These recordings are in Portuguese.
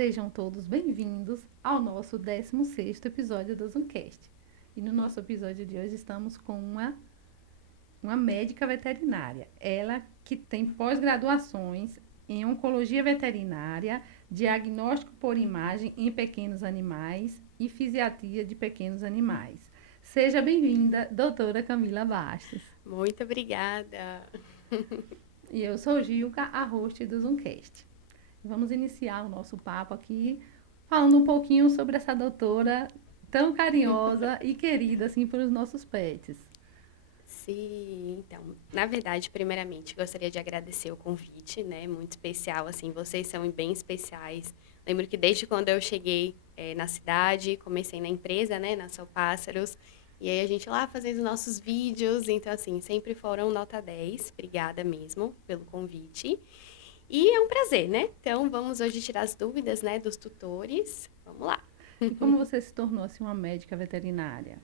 Sejam todos bem-vindos ao nosso 16º episódio do Zoomcast. E no nosso episódio de hoje estamos com uma médica veterinária. Ela que tem pós-graduações em Oncologia Veterinária, Diagnóstico por Imagem em Pequenos Animais e Fisiatria de Pequenos Animais. Seja bem-vinda, doutora Camila Bastos. Muito obrigada. E eu sou Gilca, a host do Zoomcast. Vamos iniciar o nosso papo aqui falando um pouquinho sobre essa doutora tão carinhosa e querida assim pelos nossos pets. Sim, então, na verdade, primeiramente, gostaria de agradecer o convite, né? Muito especial, assim, vocês são bem especiais. Lembro que desde quando eu cheguei na cidade, comecei na empresa, né? Na São Pássaros, e aí a gente lá fazendo os nossos vídeos, então, assim, sempre foram nota 10. Obrigada mesmo pelo convite. E é um prazer, né? Então, vamos hoje tirar as dúvidas, né, dos tutores. Vamos lá. E como você se tornou assim uma médica veterinária?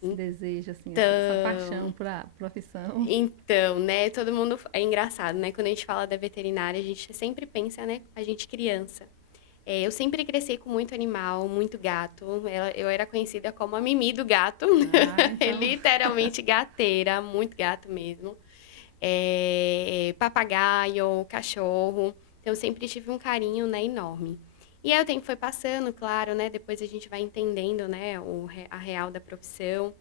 Esse desejo assim, essa paixão por a profissão? Então, né, todo mundo é engraçado, né? Quando a gente fala da veterinária, a gente sempre pensa, né, a gente criança. Eu sempre cresci com muito animal, muito gato. Eu era conhecida como a Mimi do gato. Então... Literalmente gateira, muito gato mesmo. Papagaio, cachorro. Então, eu sempre tive um carinho, né, enorme. E aí o tempo foi passando, claro, né? Depois a gente vai entendendo, né, a real da profissão.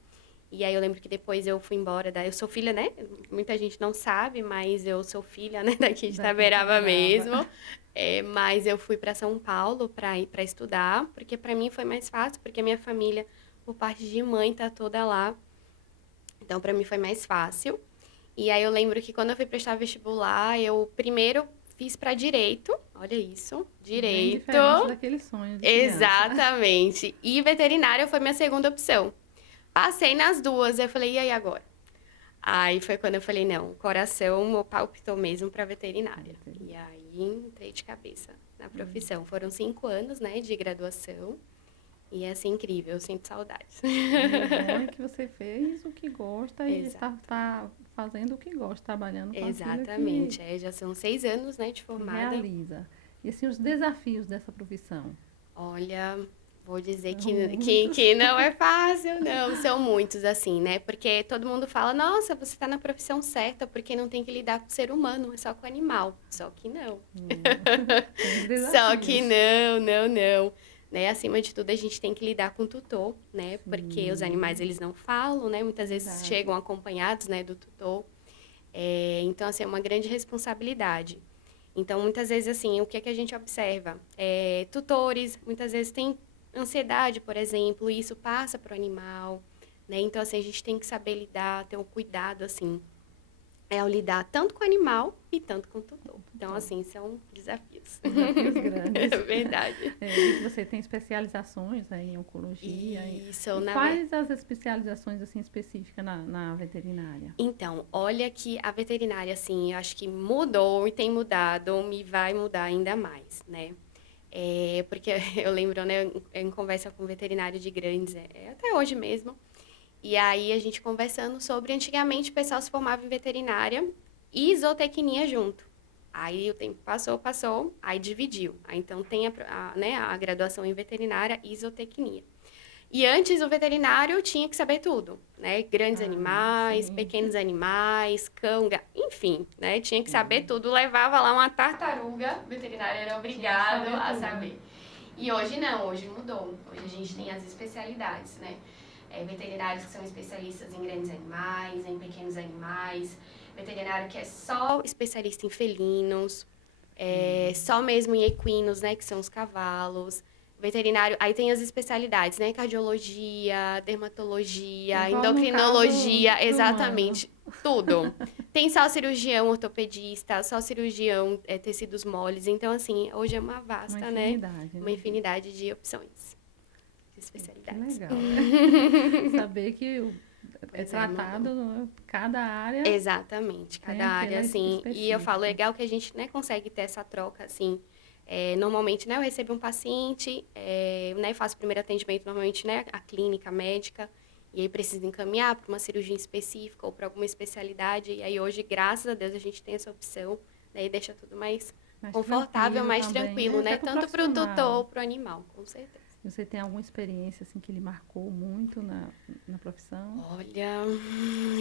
E aí eu lembro que depois eu fui embora eu sou filha, né? Muita gente não sabe, mas eu sou filha, né, daqui de Itaberaba mesmo. Mas eu fui para São Paulo para ir para estudar, porque para mim foi mais fácil, porque a minha família, por parte de mãe, tá toda lá. Então, para mim foi mais fácil. E aí eu lembro que quando eu fui prestar vestibular, eu primeiro fiz para direito. Olha isso, Bem direito. diferente daquele sonho de criança. Exatamente. E veterinária foi minha segunda opção. Passei nas duas, eu falei, e aí agora? Aí foi quando eu falei, não, o coração palpitou mesmo para veterinária. E aí entrei de cabeça na profissão. Foram 5 anos, né, de graduação. E é assim, incrível, eu sinto saudades. E o bom é que você fez o que gosta e está fazendo o que gosta, trabalhando com Exatamente. aquilo que Já são 6 anos, né, de formada. realiza. E assim, os desafios dessa profissão? Olha, vou dizer que não é fácil, não. São muitos, assim, né? Porque todo mundo fala, nossa, você está na profissão certa, porque não tem que lidar com o ser humano, é só com o animal. Só que não. Só que não. Né? Acima de tudo, a gente tem que lidar com o tutor, né? Sim. Porque os animais, eles não falam, né? Muitas vezes chegam acompanhados, né, do tutor. Então, assim, é uma grande responsabilidade. Então, muitas vezes, assim, o que é que a gente observa? Tutores, muitas vezes, têm ansiedade, por exemplo, e isso passa para o animal, né? Então, assim, a gente tem que saber lidar, ter um cuidado, assim, ao lidar tanto com o animal e tanto com o tutor. Então, assim, são desafios. Desafios grandes. É verdade. Você tem especializações aí em oncologia. Isso. E quais as especializações, assim, específicas na veterinária? Então, olha que a veterinária, assim, eu acho que mudou e tem mudado e vai mudar ainda mais, né? Porque eu lembro, né, em conversa com veterinário de grandes, até hoje mesmo, e aí a gente conversando sobre, antigamente o pessoal se formava em veterinária e zootecnia junto. Aí o tempo passou, aí dividiu. Aí então tem né, a graduação em veterinária e zootecnia. E antes o veterinário tinha que saber tudo, né? Grandes animais, sim. Pequenos animais, cão, enfim, né? Tinha que saber tudo. Levava lá uma tartaruga, o veterinário era obrigado a saber. E hoje não, hoje mudou. Hoje a gente tem as especialidades, né? Veterinários que são especialistas em grandes animais, em pequenos animais. Veterinário que é só especialista em felinos, só mesmo em equinos, né? Que são os cavalos. Veterinário, aí tem as especialidades, né? Cardiologia, dermatologia, endocrinologia, exatamente, tudo. Tem só cirurgião ortopedista, só cirurgião tecidos moles. Então, assim, hoje é uma vasta, uma infinidade de opções, de especialidades. Que legal, né? Saber que é tratado cada área. Exatamente, cada área, assim. E eu falo, legal que a gente, né, consegue ter essa troca, assim. Normalmente, né, eu recebo um paciente, né, faço o primeiro atendimento, normalmente, né, a clínica, a médica, e aí precisa encaminhar para uma cirurgia específica ou para alguma especialidade. E aí hoje, graças a Deus, a gente tem essa opção, né, e deixa tudo mais Mais confortável, tranquilo mais também, tranquilo, né? Até pro Tanto para o profissional. tutor, para o animal, com certeza. Você tem alguma experiência assim que lhe marcou muito na profissão? Olha,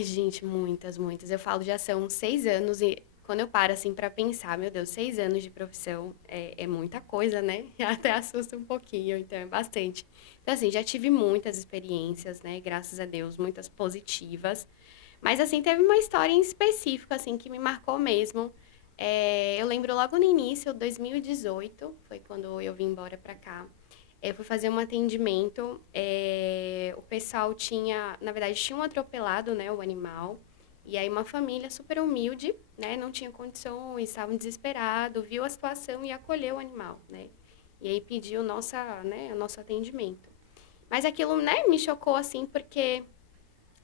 gente, muitas, muitas. Eu falo, já são 6 anos e quando eu paro assim para pensar, meu Deus, 6 anos de profissão é muita coisa, né? Até assusta um pouquinho, então é bastante. Então, assim, já tive muitas experiências, né? Graças a Deus, muitas positivas. Mas, assim, teve uma história em específico, assim, que me marcou mesmo. Eu lembro logo no início, 2018, foi quando eu vim embora para cá. Eu fui fazer um atendimento, o pessoal tinha, na verdade, tinham atropelado, né, o animal, e aí uma família super humilde, né, não tinha condições, estavam desesperados, viu a situação e acolheu o animal, né, e aí pediu o nosso atendimento. Mas aquilo, né, me chocou, assim, porque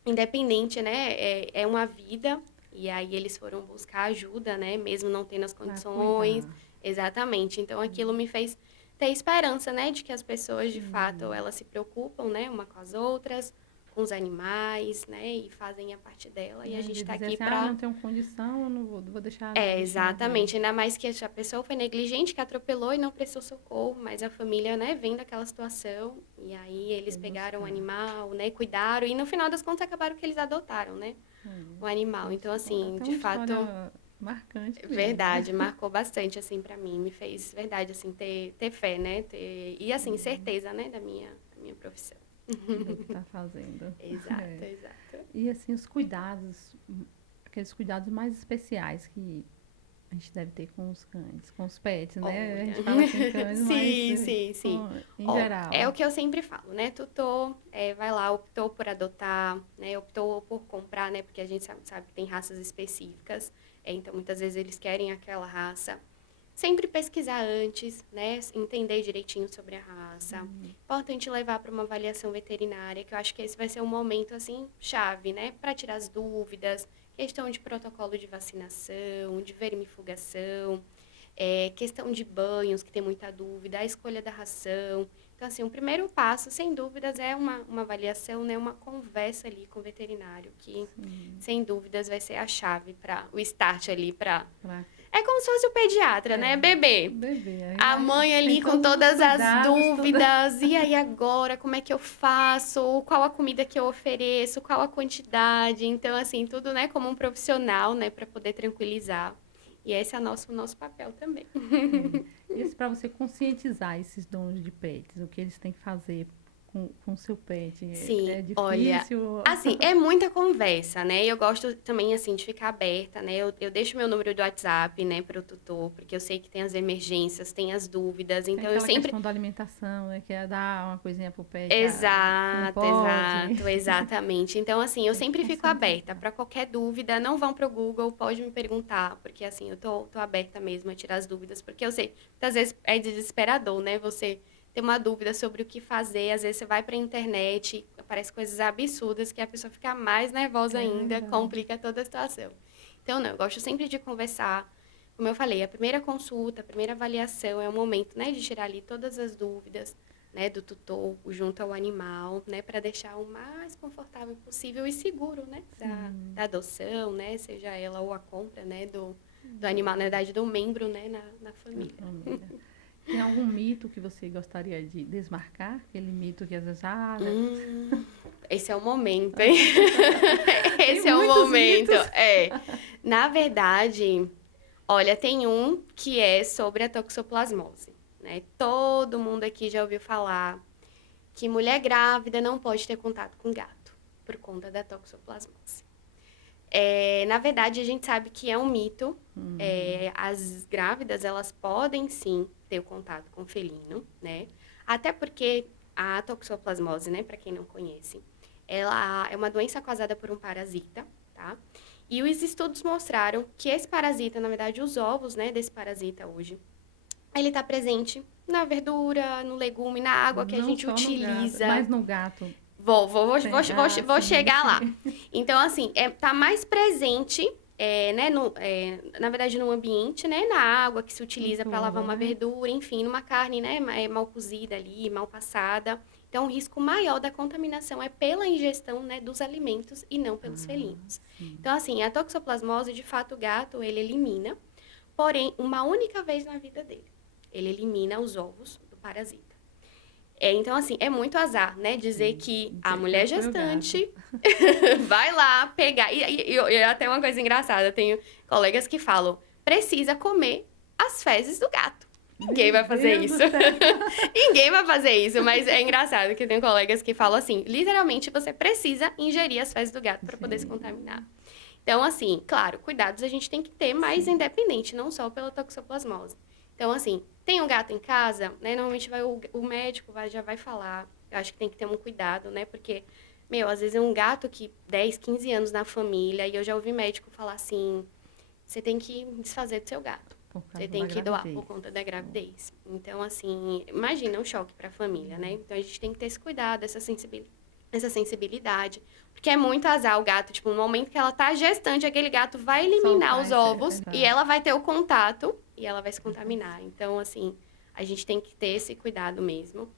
independente, né, é uma vida, e aí eles foram buscar ajuda, né, mesmo não tendo as Para condições. cuidar. Exatamente. Então aquilo me fez ter esperança, né, de que as pessoas, de fato, Sim. elas se preocupam, né, uma com as outras, com os animais, né, e fazem a parte dela, e a Né, gente de está dizer aqui assim, ah, para... não tenho condição, eu não vou deixar o É, bichinho morrer. exatamente. Ainda mais que a pessoa foi negligente, que atropelou e não prestou socorro, mas a família, né, vendo aquela situação, e aí eles Foi pegaram o buscar. animal, né, cuidaram, e no final das contas acabaram que eles adotaram, né, o animal. Então, assim, Até de uma fato, história marcante mesmo, né? verdade, marcou bastante, assim, pra mim. Me fez, verdade, assim, ter fé, né? E, assim, certeza, né, da minha profissão. Do que está fazendo. Exato, É. exato. E assim, os cuidados, aqueles cuidados mais especiais que a gente deve ter com os cães, com os pets, né? A Olha, gente fala assim cães, mas sim, sim, sim. em Ó, é geral. o que eu sempre falo, né? Tutor, vai lá, optou por adotar, né? Optou por comprar, né? Porque a gente sabe que tem raças específicas, então muitas vezes eles querem aquela raça. Sempre pesquisar antes, né? Entender direitinho sobre a raça. Importante levar para uma avaliação veterinária, que eu acho que esse vai ser um momento, assim, chave, né? Para tirar as dúvidas, questão de protocolo de vacinação, de vermifugação, questão de banhos, que tem muita dúvida, a escolha da ração. Então, assim, o primeiro passo, sem dúvidas, é uma avaliação, né? Uma conversa ali com o veterinário, que, Sim, sem dúvidas, vai ser a chave para o start ali para... pra, É como se fosse o pediatra, né? Bebê. bebê. Aí A mãe tem ali com todos os todas as cuidados, toda... dúvidas. E aí agora, como é que eu faço? Qual a comida que eu ofereço? Qual a quantidade? Então, assim, tudo, né, como um profissional, né, para poder tranquilizar. E esse é o nosso papel também. E para você conscientizar esses donos de pets, o que eles têm que fazer com o seu pet, Sim, é olha, difícil? assim, é muita conversa, né? Eu gosto também, assim, de ficar aberta, né? Eu deixo meu número do WhatsApp, né, para o tutor, porque eu sei que tem as emergências, tem as dúvidas, Tem então eu aquela sempre... questão da alimentação, né? Que é dar uma coisinha pro pet, não Exato, pode. exato, exatamente. Então, assim, eu Tem que sempre fico aberta conscientizar. para qualquer dúvida. Não vão para o Google, pode me perguntar, porque, assim, eu tô aberta mesmo a tirar as dúvidas, porque eu sei, muitas vezes é desesperador, né? Você ter uma dúvida sobre o que fazer, às vezes você vai para a internet, aparecem coisas absurdas que a pessoa fica mais nervosa É ainda, verdade. complica toda a situação. Então, não, eu gosto sempre de conversar. Como eu falei, a primeira consulta, a primeira avaliação é o momento, né, de tirar ali todas as dúvidas, né, do tutor junto ao animal, né, para deixar o mais confortável possível e seguro, né, da adoção, né, seja ela ou a compra, né, do animal, na verdade, do membro, né, na Na família. família. Tem algum mito que você gostaria de desmarcar? Aquele mito que às vezes, Hum, esse é o momento, hein? tem Esse é o muitos momento. mitos. Na verdade, olha, tem um que é sobre a toxoplasmose, né? Todo mundo aqui já ouviu falar que mulher grávida não pode ter contato com gato por conta da toxoplasmose. Na verdade, a gente sabe que é um mito. As grávidas, elas podem sim ter o contato com o felino, né? Até porque a toxoplasmose, né, para quem não conhece, ela é uma doença causada por um parasita, tá? E os estudos mostraram que esse parasita, na verdade, os ovos, né, desse parasita hoje, ele está presente na verdura, no legume, na água que a Não gente só no gato, utiliza. mas no gato Vou, tem. vou, Ah, vou sim, chegar lá. sim. Então, assim, tá mais presente, né, na verdade, no ambiente, né, na água que se Em utiliza para lavar tudo, uma né? verdura, enfim, numa carne, né, mal cozida ali, mal passada. Então, o risco maior da contaminação é pela ingestão, né, dos alimentos e não pelos Ah, felinos. sim. Então, assim, a toxoplasmose, de fato, o gato, ele elimina. porém, uma única vez na vida dele. Ele elimina os ovos do parasita. Então, assim, é muito azar, né? Dizer que a mulher gestante vai lá pegar... E até uma coisa engraçada, eu tenho colegas que falam, precisa comer as fezes do gato. Ninguém vai fazer isso. Ninguém vai fazer isso, mas é engraçado que eu tenho colegas que falam assim, literalmente você precisa ingerir as fezes do gato para poder se contaminar. Então, assim, claro, cuidados a gente tem que ter, mas independente, não só pela toxoplasmose. Então, assim, tem um gato em casa, né? Normalmente o médico já vai falar. Eu acho que tem que ter um cuidado, né? Porque, às vezes é um gato que 10, 15 anos na família, e eu já ouvi médico falar assim, você tem que desfazer do seu gato. Você tem que doar por conta da gravidez. Então, assim, imagina o choque para a família, né? Então, a gente tem que ter esse cuidado, essa sensibilidade. Porque é muito azar o gato. Tipo, no momento que ela tá gestante, aquele gato vai eliminar os ovos e ela vai ter o contato e ela vai se contaminar. Então, assim, a gente tem que ter esse cuidado mesmo.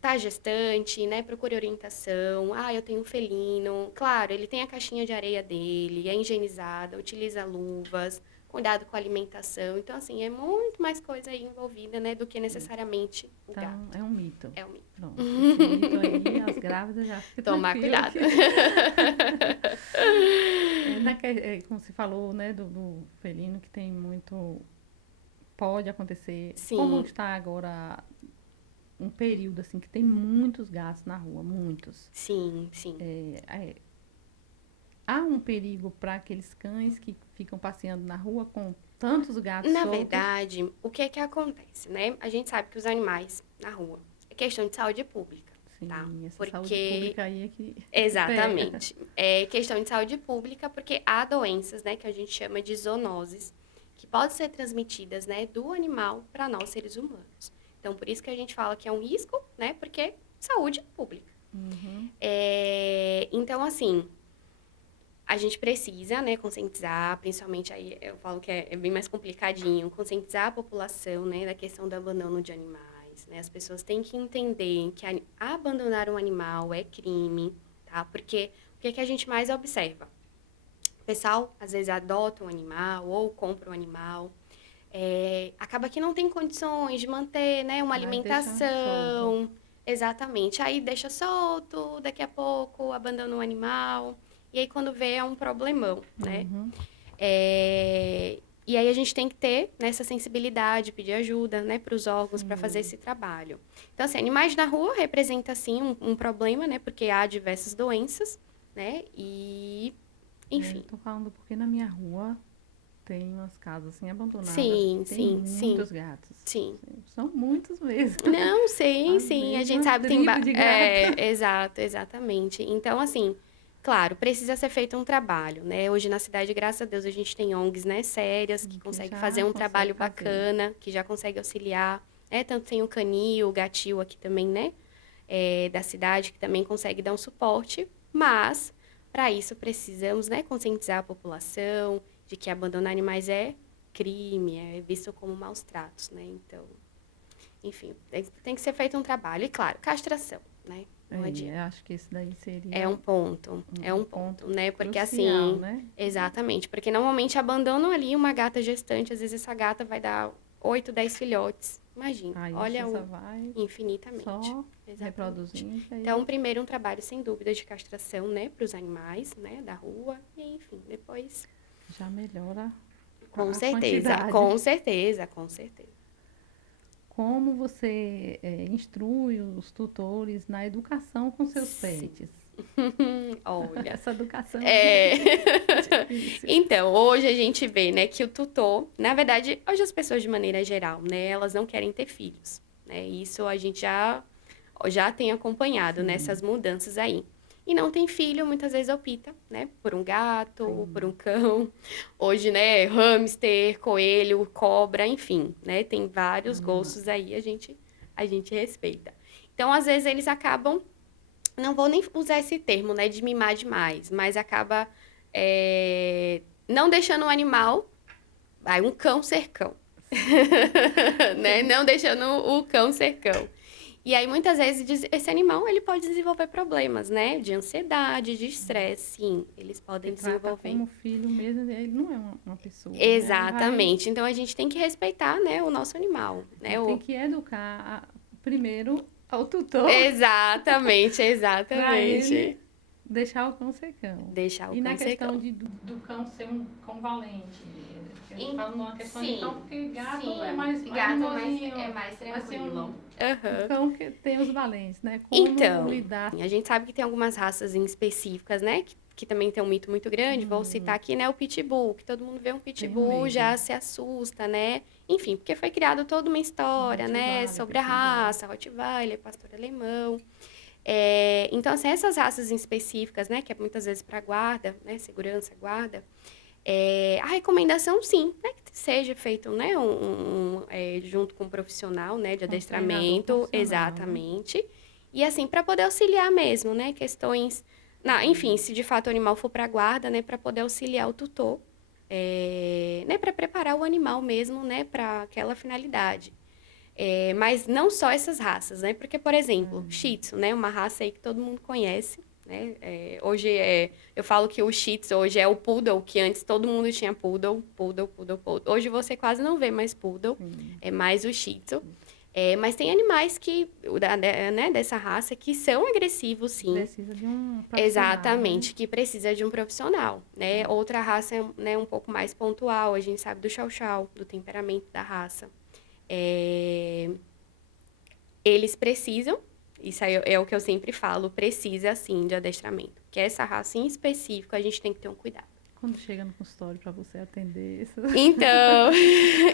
Tá gestante, né? Procure orientação. Eu tenho um felino. Claro, ele tem a caixinha de areia dele, é higienizada, utiliza luvas, cuidado com a alimentação. Então, assim, é muito mais coisa aí envolvida, né, do que necessariamente o gato. É um mito. É um mito. Pronto, esse mito aí, as grávidas já ficam Tomar cuidado. Como você falou, né, do felino, que tem muito... Pode acontecer. Sim. Como está agora um período, assim, que tem muitos gatos na rua, muitos. Sim, sim. Há um perigo para aqueles cães que ficam passeando na rua com tantos gatos Na soltos? verdade, o que é que acontece, né? A gente sabe que os animais na rua é questão de saúde pública, tá? Essa saúde pública aí é que... Exatamente. É questão de saúde pública porque há doenças, né, que a gente chama de zoonoses, que podem ser transmitidas, né, do animal para nós, seres humanos. Então, por isso que a gente fala que é um risco, né, porque saúde pública. Uhum. Então, assim... A gente precisa, né, conscientizar, principalmente aí eu falo que é bem mais complicadinho, conscientizar a população, né, da questão do abandono de animais, né? As pessoas têm que entender que abandonar um animal é crime, tá? Porque o que é que a gente mais observa? O pessoal, às vezes, adota um animal ou compra um animal, acaba que não tem condições de manter, né, uma alimentação. Exatamente. Aí deixa solto, daqui a pouco abandona o animal. E aí, quando vê, é um problemão, né? Uhum. E aí, a gente tem que ter essa sensibilidade, pedir ajuda, né, para os órgãos para fazer esse trabalho. Então, assim, animais na rua representa, sim, um problema, né? Porque há diversas doenças, né? E, enfim. Estou falando porque na minha rua tem umas casas, assim, abandonadas. Sim, tem muitos gatos. Sim. São muitos mesmo. Não, sim. A gente sabe que tem... Exatamente. Então, assim... Claro, precisa ser feito um trabalho, né? Hoje na cidade, graças a Deus, a gente tem ONGs, né, sérias, que conseguem fazer um trabalho bacana, que já consegue auxiliar, né? Tanto tem o Canil, o Gatil aqui também, né? Da cidade, que também consegue dar um suporte, mas, para isso, precisamos, né, conscientizar a população de que abandonar animais é crime, é visto como maus tratos, né? Então, enfim, tem que ser feito um trabalho. E, claro, castração, né? Eu acho que esse daí seria... É um ponto, né? Porque crucial, assim... né? Exatamente, porque normalmente abandonam ali uma gata gestante, às vezes essa gata vai dar 8, 10 filhotes. Imagina, olha infinitamente. Só reproduzindo. Então, primeiro um trabalho, sem dúvida, de castração, né? Para os animais, né? Da rua, e enfim, depois... Já melhora com certeza. Como você instrui os tutores na educação com seus pets? Olha, essa educação difícil. Então, hoje a gente vê, né, que o tutor, na verdade, hoje as pessoas de maneira geral, né, elas não querem ter filhos, né? Isso a gente já tem acompanhado nessas mudanças aí. E não tem filho, muitas vezes opta, né, por um gato, por um cão. Hoje, né, hamster, coelho, cobra, enfim, né, tem vários gostos aí, a gente respeita. Então, às vezes, eles acabam, não vou nem usar esse termo, né, de mimar demais, mas acaba não deixando o animal, um cão ser cão, né, não deixando o cão ser cão. E aí, muitas vezes, esse animal, ele pode desenvolver problemas, né? De ansiedade, de estresse, sim. Eles podem Trata desenvolver. como filho mesmo, ele não é uma pessoa, né? Exatamente. Então, a gente tem que respeitar, né, o nosso animal, né? Tem que educar primeiro ao tutor Exatamente, para ele exatamente. deixar o cão ser cão. Deixar o E na cão ser questão cão. do cão ser um cão valente, eu falo numa questão de Sim, cão, porque gato sim. é mais Gato mimosinho, é mais assim, tranquilo. um cão que tem os valentes, né? Como Então, lidar. a gente sabe que tem algumas raças em específicas, né? Que também tem um mito muito grande. Vou citar aqui, né? O Pitbull, que todo mundo vê um Tenho Pitbull medo. já se assusta, né? Enfim, porque foi criado toda uma história, né? Rottweiler, Sobre a Pitbull. raça, Rottweiler, pastor alemão. Então, assim, essas raças em específicas, né? Que é muitas vezes para guarda, né? Segurança, guarda. A recomendação, sim, né, que seja feito, né, junto com um profissional, né, de Um treinador adestramento, profissional, né? exatamente. E assim, para poder auxiliar mesmo, né, questões, enfim, se de fato o animal for para guarda, né, para poder auxiliar o tutor, né, para preparar o animal mesmo, né, para aquela finalidade. Mas não só essas raças, né, porque, por exemplo, Shih Tzu, né, uma raça aí que todo mundo conhece, né? Hoje eu falo que o Shih Tzu hoje é o Poodle, que antes todo mundo tinha Poodle, Poodle, Poodle, Poodle. Hoje você quase não vê mais Poodle, é mais o Shih Tzu. Mas tem animais que, né, dessa raça que são agressivos, sim. Precisa de um profissional, Exatamente, né? que precisa de um profissional, né? Outra raça é, né, um pouco mais pontual, a gente sabe do Chow Chow, do temperamento da raça. Eles precisam, isso aí é o que eu sempre falo, precisa sim de adestramento. Que essa raça em específico a gente tem que ter um cuidado. Quando chega no consultório para você atender isso.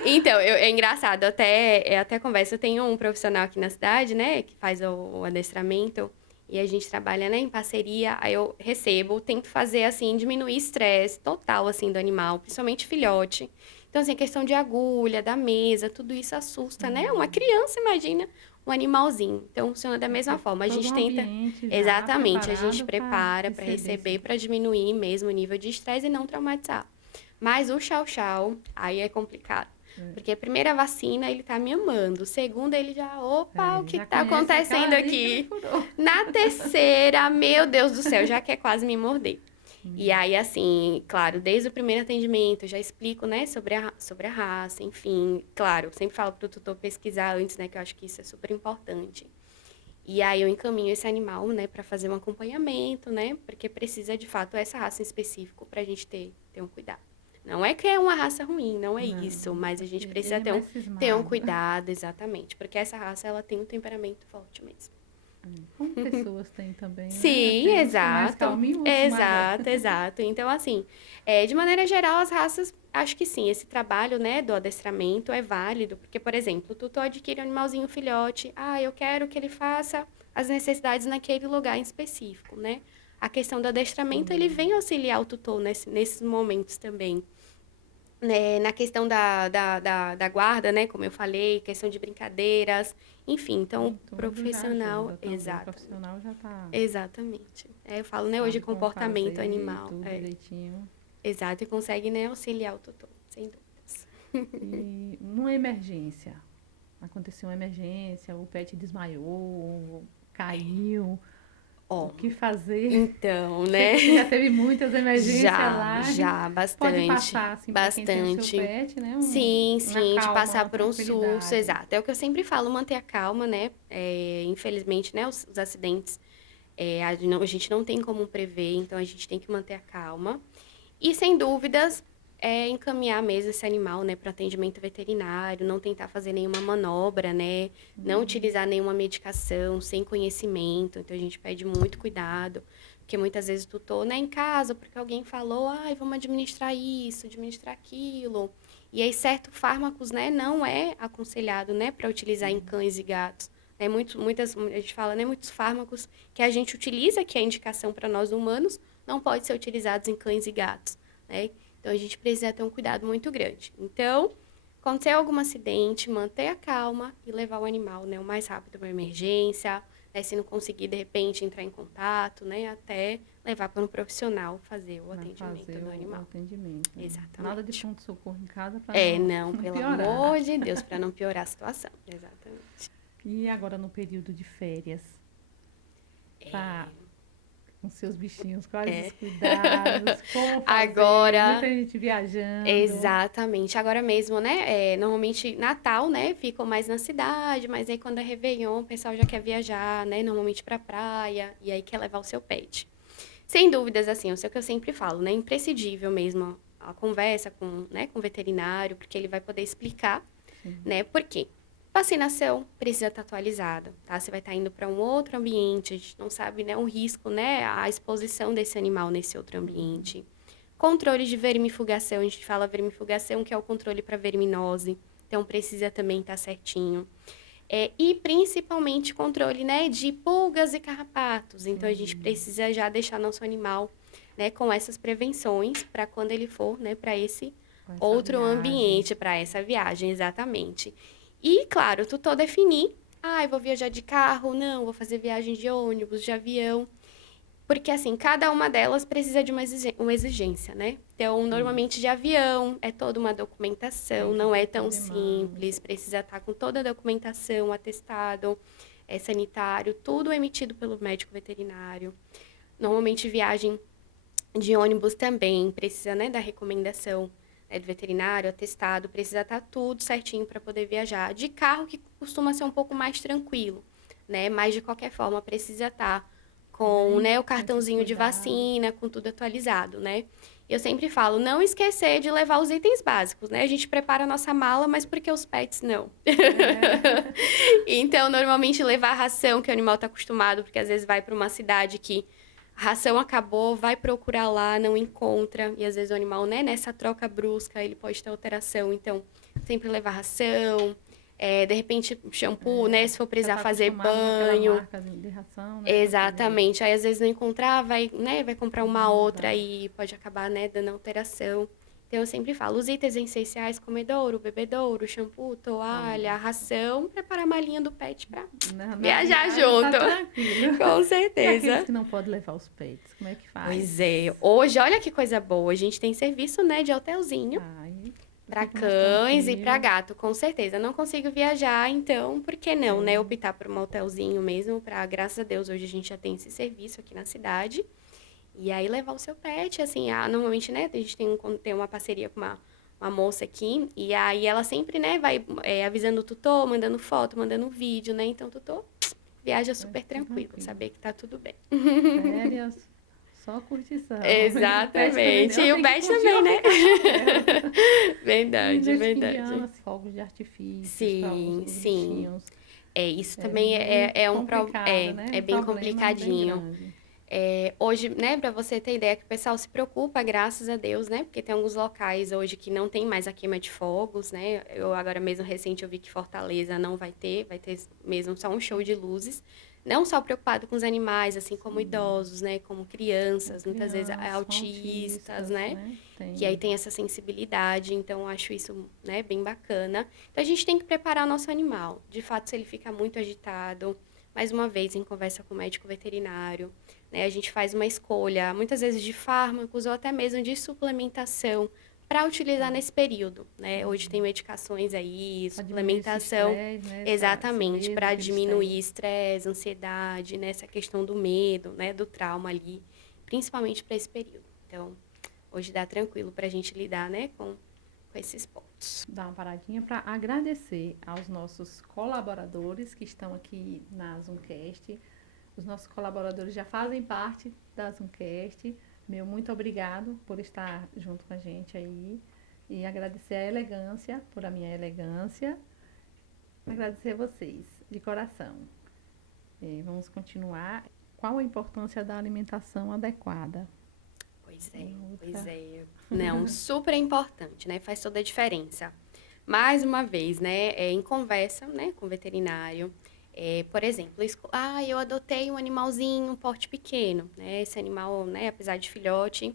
Então é engraçado, até conversa, eu tenho um profissional aqui na cidade, né, que faz o adestramento, e a gente trabalha, né, em parceria, aí eu recebo, tento fazer, assim, diminuir estresse total, assim, do animal, principalmente filhote. Então, assim, a questão de agulha, da mesa, tudo isso assusta, né? Uma criança, imagina, um animalzinho. Então, funciona da mesma forma. A Todo gente um tenta... ambiente já Exatamente, a gente preparado prepara para receber, para diminuir mesmo o nível de estresse e não traumatizar. Mas o Chow Chow, aí é complicado. Porque a primeira vacina, ele tá me amando. Segunda, ele já, opa, o que já tá conhece acontecendo aquela ali que me aqui? furou. Na terceira, meu Deus do céu, já quer quase me morder. E aí, assim, claro, desde o primeiro atendimento, eu já explico, né, sobre a raça, enfim. Claro, eu sempre falo pro tutor pesquisar antes, né, que eu acho que isso é super importante. E aí eu encaminho esse animal, né, para fazer um acompanhamento, né, porque precisa, de fato, essa raça em específico pra gente ter um cuidado. Não é que é uma raça ruim, não é isso, mas a gente precisa Ele é mais ter um cismado. cuidado, exatamente, porque essa raça, ela tem um temperamento forte mesmo. Como pessoas têm também, né? Sim, Tem uns que são mais exato. calminhos, outros mais... Exato. Então, assim, de maneira geral, as raças, acho que sim, esse trabalho, né, do adestramento é válido, porque, por exemplo, o tutor adquire um animalzinho filhote, eu quero que ele faça as necessidades naquele lugar em específico, né? A questão do adestramento, ele vem auxiliar o tutor nesses momentos também. Né, na questão da guarda, né, como eu falei, questão de brincadeiras, enfim, então o Tudo já profissional, ajuda também. O exato. profissional já tá... Exatamente. Eu falo, né, hoje sabe como comportamento fazer animal. tudo direitinho. Exato, e consegue, né, auxiliar o tutor, sem dúvidas. E numa emergência, aconteceu uma emergência, o pet desmaiou, caiu, o que fazer? Então, Sei né? que você já teve muitas emergências lá. Já, Pode bastante. passar, assim, para quem tem o seu pet, né? Sim, Uma de calma, passar uma por um susto, tranquilidade. exato. É o que eu sempre falo, manter a calma, né? Infelizmente, né, os acidentes, a gente não tem como prever, então a gente tem que manter a calma. E, sem dúvidas, encaminhar mesmo esse animal, né, para atendimento veterinário, não tentar fazer nenhuma manobra, né, não utilizar nenhuma medicação sem conhecimento. Então, a gente pede muito cuidado, porque muitas vezes o tutor, né, em casa, porque alguém falou, vamos administrar isso, administrar aquilo. E aí, certos fármacos, né, não é aconselhado, né, para utilizar em cães e gatos. A gente fala, né, muitos fármacos que a gente utiliza, que é a indicação para nós humanos, não pode ser utilizados em cães e gatos, né? Então, a gente precisa ter um cuidado muito grande. Então, acontecer algum acidente, manter a calma e levar o animal, né, o mais rápido para uma emergência, né, se não conseguir, de repente, entrar em contato, né, até levar para um profissional fazer o atendimento do animal. O atendimento, né? Exatamente. Nada de pronto-socorro em casa para não, pelo piorar. amor de Deus, para não piorar a situação. Exatamente. E agora no período de férias, tá com seus bichinhos, quais os cuidados, como fazer, Agora, muita gente viajando. exatamente. Agora mesmo, né? Normalmente Natal, né? Ficam mais na cidade, mas aí quando é Réveillon, o pessoal já quer viajar, né? Normalmente pra praia, e aí quer levar o seu pet. Sem dúvidas, assim, eu sei o que eu sempre falo, né? Imprescindível mesmo a conversa com, né, com o veterinário, porque ele vai poder explicar, Sim. né? Por quê? Vacinação precisa estar atualizada, tá? Você vai estar indo para um outro ambiente, a gente não sabe, né, o risco, né, a exposição desse animal nesse outro ambiente. Controle de vermifugação, a gente fala vermifugação, que é o controle para verminose, então precisa também estar certinho. E principalmente controle, né, de pulgas e carrapatos. Então a gente Sim, precisa já deixar nosso animal, né, com essas prevenções para quando ele for, né, para esse com essa outro viagem. ambiente, para essa viagem, exatamente. E claro, o tutor definir, eu vou viajar de carro, não, vou fazer viagem de ônibus, de avião. Porque, assim, cada uma delas precisa de uma exigência, né? Então, Isso. normalmente de avião é toda uma documentação, Tem que não é ter tão tudo em mãos. simples, precisa estar com toda a documentação, atestado, sanitário, tudo emitido pelo médico veterinário. Normalmente viagem de ônibus também precisa, né, da recomendação, né, do veterinário, atestado, precisa estar tudo certinho para poder viajar. De carro, que costuma ser um pouco mais tranquilo, né? Mas de qualquer forma precisa estar com, Também né, o com esses cartãozinho de cuidados. vacina, com tudo atualizado, né? Eu sempre falo, não esquecer de levar os itens básicos, né? A gente prepara a nossa mala, mas por que os pets não? É. Então, normalmente levar a ração que o animal está acostumado, porque às vezes vai para uma cidade que a ração acabou, vai procurar lá, não encontra, e às vezes o animal, né, nessa troca brusca, ele pode ter alteração. Então, sempre levar ração, de repente shampoo, né, se for Já precisar está fazer acostumado com aquela banho. marca de ração, né? Para poder Exatamente. Aí às vezes não encontrar, vai, né, vai comprar uma outra mudar. e pode acabar, né, dando alteração. Então eu sempre falo, os itens essenciais, comedouro, bebedouro, shampoo, toalha, Isso. ração, preparar a malinha do pet para Na viajar viagem tá junto. tranquilo. Com E aqueles certeza. que não podem levar os pets, como é que faz? Pois é. Hoje, olha que coisa boa. A gente tem serviço, né, de hotelzinho Aí para fica mais cães e para tranquilo. gato, com certeza. Não consigo viajar, então, por que não, né? É, Optar por um hotelzinho mesmo, para, graças a Deus, hoje a gente já tem esse serviço aqui na cidade. E aí levar o seu pet, assim, normalmente, né, a gente tem uma parceria com uma moça aqui, e aí ela sempre, né, vai avisando o tutor, mandando foto, mandando vídeo, né? Então o tutor viaja vai super ficar tranquilo, tranquilo. saber que tá tudo bem. Férias, só curtição. E o pet também Exatamente. não E o tem que pet curtir também, ou né? ficar com ela. E Verdade, nesse fim de ano, verdade. assim, fogos de artifícios para Sim, os sim. bichinhos. Isso É também meio complicado, é, né? é Um bem problema bem complicadinho. grande. Hoje, né, para você ter ideia, que o pessoal se preocupa, graças a Deus, né? Porque tem alguns locais hoje que não tem mais a queima de fogos, né? Eu agora mesmo recente eu vi que Fortaleza não vai ter mesmo só um show de luzes. Não só preocupado com os animais, assim como Sim. idosos, né? Como Com crianças, muitas vezes crianças, com autistas, autistas, né? né? Que aí Tem. tem essa sensibilidade, então eu acho isso, né, bem bacana. Então a gente tem que preparar o nosso animal. De fato, se ele fica muito agitado, mais uma vez em conversa com o médico veterinário, né, a gente faz uma escolha, muitas vezes de fármacos ou até mesmo de suplementação para utilizar nesse período, né? Hoje tem medicações aí, Para diminuir esse suplementação, estresse, né? Esse exatamente, medo, para aquele diminuir estresse. estresse, ansiedade, né, essa questão do medo, né, do trauma ali, principalmente para esse período. Então, hoje dá tranquilo para a gente lidar, né, com esses pontos. Dar uma paradinha para agradecer aos nossos colaboradores que estão aqui na Zoomcast. Os nossos colaboradores já fazem parte da Zoomcast. Meu muito obrigado por estar junto com a gente aí. E agradecer a elegância, por a minha elegância. Agradecer a vocês, de coração. Vamos continuar. Qual a importância da alimentação adequada? Pois é, pois Outra. é. Não, super importante, né? Faz toda a diferença. Mais uma vez, né, em conversa, né, com o veterinário, por exemplo, eu adotei um animalzinho, um porte pequeno, né? Esse animal, né, apesar de filhote,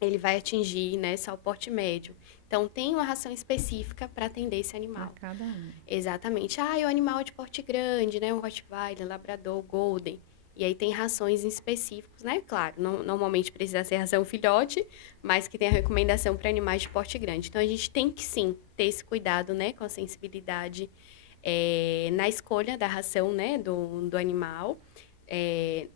ele vai atingir, né, só o porte médio. Então, tem uma ração específica para atender esse Para animal. cada um. Exatamente. É um animal de porte grande, né? Um Rottweiler, Labrador, Golden. E aí tem rações específicas, né? Claro, normalmente precisa ser ração filhote, mas que tem a recomendação para animais de porte grande. Então, a gente tem que, sim, ter esse cuidado, né? Com a sensibilidade na escolha da ração, né, do animal.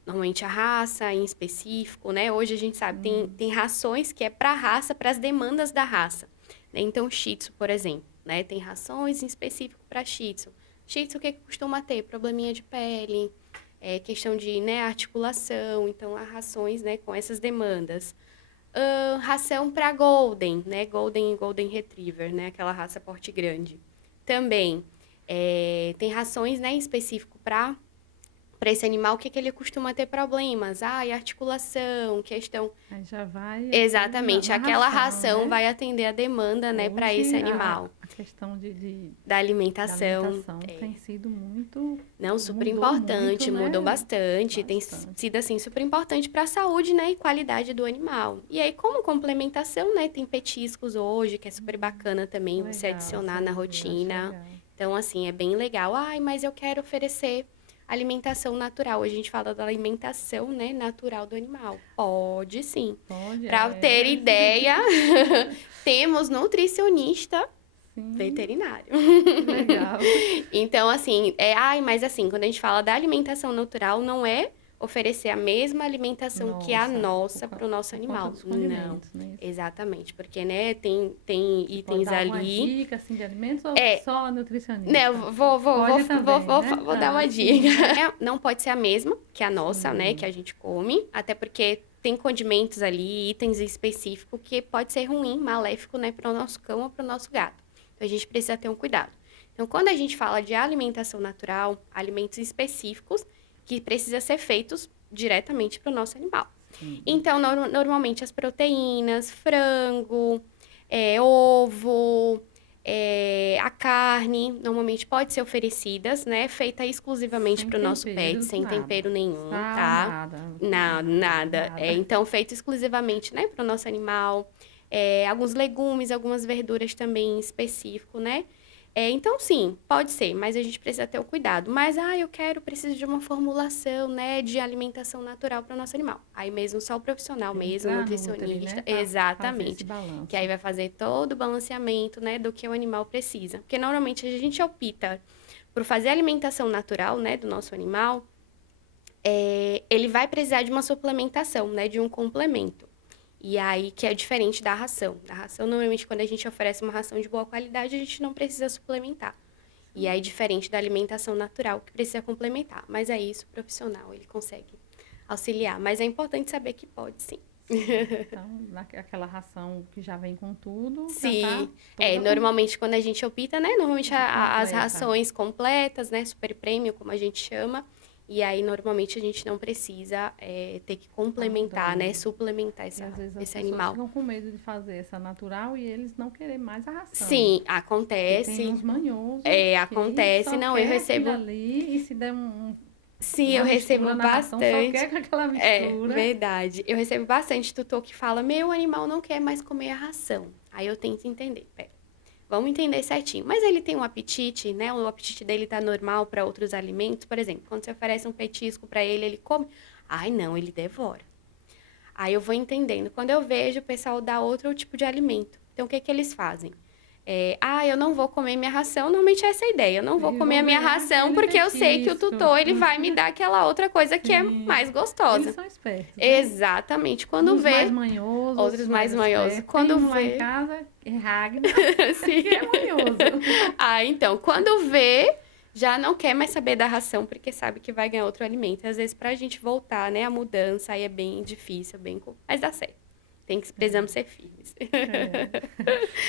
Normalmente a raça em específico, né? Hoje a gente sabe, tem rações que é para a raça, para as demandas da raça. Né? Então, Shih Tzu, por exemplo, né? Tem rações em específico para Shih Tzu. Shih Tzu, o que costuma ter? Probleminha de pele, questão de, né, articulação. Então, há rações, né, com essas demandas. Ração para Golden, né? Golden e Golden Retriever, né? Aquela raça porte grande. Também tem rações, né, em específico para esse animal, o que ele costuma ter problemas? Articulação, questão... Aí já vai... Exatamente, na aquela ração, né? vai atender a demanda, né, para esse animal. A questão da alimentação tem sido muito... Não, super importante, muito, né? mudou bastante. Tem sido, assim, super importante para a saúde, né, e qualidade do animal. E aí, como complementação, né, tem petiscos hoje, que é super bacana também legal, você adicionar na rotina. Então, assim, é bem legal. Mas eu quero oferecer alimentação natural. A gente fala da alimentação, né, natural do animal. Pode sim. Para ter ideia, temos nutricionista veterinário. Legal. Então, assim, mas assim, quando a gente fala da alimentação natural, não é oferecer a mesma alimentação que a nossa para o nosso animal. Não, né? Exatamente, porque, né, tem itens ali... Uma dica, assim, de alimentos ou só nutricionista? Não, vou dar uma dica. Não pode ser a mesma que a nossa, né, que a gente come, até porque tem condimentos ali, itens específicos que pode ser ruim, maléfico, né, para o nosso cão ou para o nosso gato. Então, a gente precisa ter um cuidado. Então, quando a gente fala de alimentação natural, alimentos específicos que precisam ser feitos diretamente para o nosso animal. Então, normalmente as proteínas, frango, ovo, a carne, normalmente pode ser oferecidas, né? Feita exclusivamente para o nosso pet, sem tempero nenhum, tá? Nada. Então, feito exclusivamente, né, para o nosso animal. Alguns legumes, algumas verduras também em específico, né? Então, sim, pode ser, mas a gente precisa ter o cuidado. Mas, preciso de uma formulação, né, de alimentação natural para o nosso animal. Aí mesmo só o profissional mesmo, nutricionista, né, exatamente, que aí vai fazer todo o balanceamento, né, do que o animal precisa. Porque normalmente a gente opta por fazer a alimentação natural, né, do nosso animal, ele vai precisar de uma suplementação, né, de um complemento. E aí, que é diferente da ração. Da ração, normalmente, quando a gente oferece uma ração de boa qualidade, a gente não precisa suplementar. E aí, diferente da alimentação natural, que precisa complementar. Mas aí, isso, o profissional, ele consegue auxiliar. Mas é importante saber que pode, sim. Então, aquela ração que já vem com tudo... Sim. Normalmente, quando a gente opta, né? Normalmente, as rações completas, né? Super premium, como a gente chama... E aí, normalmente, a gente não precisa ter que complementar, né? Suplementar esse animal. Ficam com medo de fazer essa natural e eles não querem mais a ração. Sim, acontece. Tem uns manhosos. Acontece. Não, eu recebo... ali, e se der Sim, eu recebo bastante. Só quer com aquela mistura. Verdade. Eu recebo bastante tutor que fala, meu animal não quer mais comer a ração. Aí eu tento entender. Vamos entender certinho. Mas ele tem um apetite, né? O apetite dele tá normal para outros alimentos. Por exemplo, quando você oferece um petisco para ele, ele come. Não, ele devora. Aí eu vou entendendo. Quando eu vejo o pessoal dar outro tipo de alimento. Então, o que eles fazem? Eu não vou comer minha ração. Normalmente é essa a ideia. Eu não vou comer a minha ração porque eu sei que o tutor ele vai me dar aquela outra coisa que é mais gostosa. Eles são espertos. Né? Exatamente. Quando vê... mais manhosos. Outros mais manhosos. Quando vê... lá em casa, Ragnar, sim. que é manhoso. Então, quando vê... já não quer mais saber da ração, porque sabe que vai ganhar outro alimento. E, às vezes, pra gente voltar, né, a mudança, aí é bem difícil, mas dá certo. Precisamos ser firmes.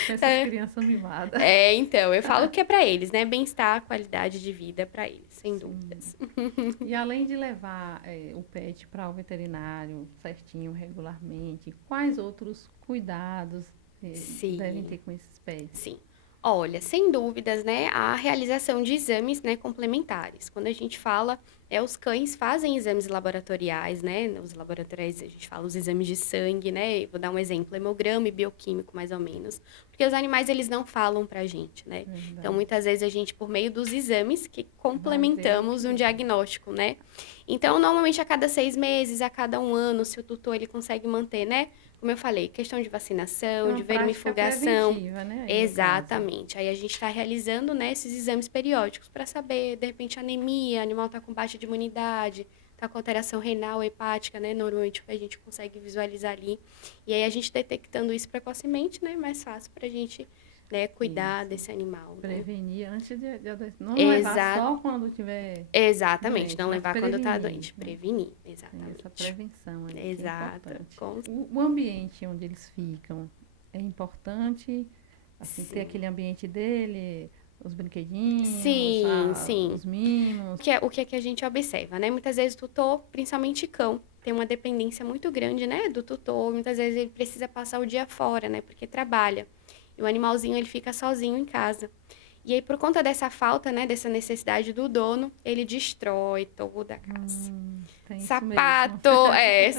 Essas crianças mimadas. Então, eu falo que é pra eles, né, bem-estar, qualidade de vida pra eles, sem dúvidas. E além de levar o pet para o veterinário certinho, regularmente, quais outros cuidados devem ter com esses pets? Sim. Olha, sem dúvidas, né, a realização de exames, né, complementares. Quando a gente fala, os cães fazem exames laboratoriais, né, os laboratoriais, a gente fala os exames de sangue, né, vou dar um exemplo, hemograma e bioquímico, mais ou menos, porque os animais, eles não falam pra gente, né, então, muitas vezes, a gente, por meio dos exames, que complementamos um diagnóstico, né, então, normalmente, a cada 6 meses, a cada 1 ano, se o tutor, ele consegue manter, né, como eu falei, questão de É vacinação, uma de prática vermifugação. preventiva, né? Aí, no caso. Exatamente. Aí a gente está realizando, né, esses exames periódicos para saber, de repente, anemia, animal está com baixa de imunidade, está com alteração renal, hepática, né? Normalmente o que a gente consegue visualizar ali. E aí a gente detectando isso precocemente, né, é mais fácil para a gente, né, cuidar Isso. desse animal, né? Prevenir antes de adoecer. Não levar Exa só quando tiver exatamente, doente, não mas levar quando está prevenir, doente, né? prevenir, Tem essa exatamente. prevenção aí que é Exato. importante. O ambiente onde eles ficam é importante, assim, ter Sim. aquele ambiente dele, os brinquedinhos, Sim, sim. os mimos. O que é que a gente observa, né? Muitas vezes o tutor, principalmente cão, tem uma dependência muito grande, né, do tutor. Muitas vezes ele precisa passar o dia fora, né, porque trabalha. E o animalzinho, ele fica sozinho em casa. E aí, por conta dessa falta, né, dessa necessidade do dono, ele destrói toda a casa. Tem isso mesmo.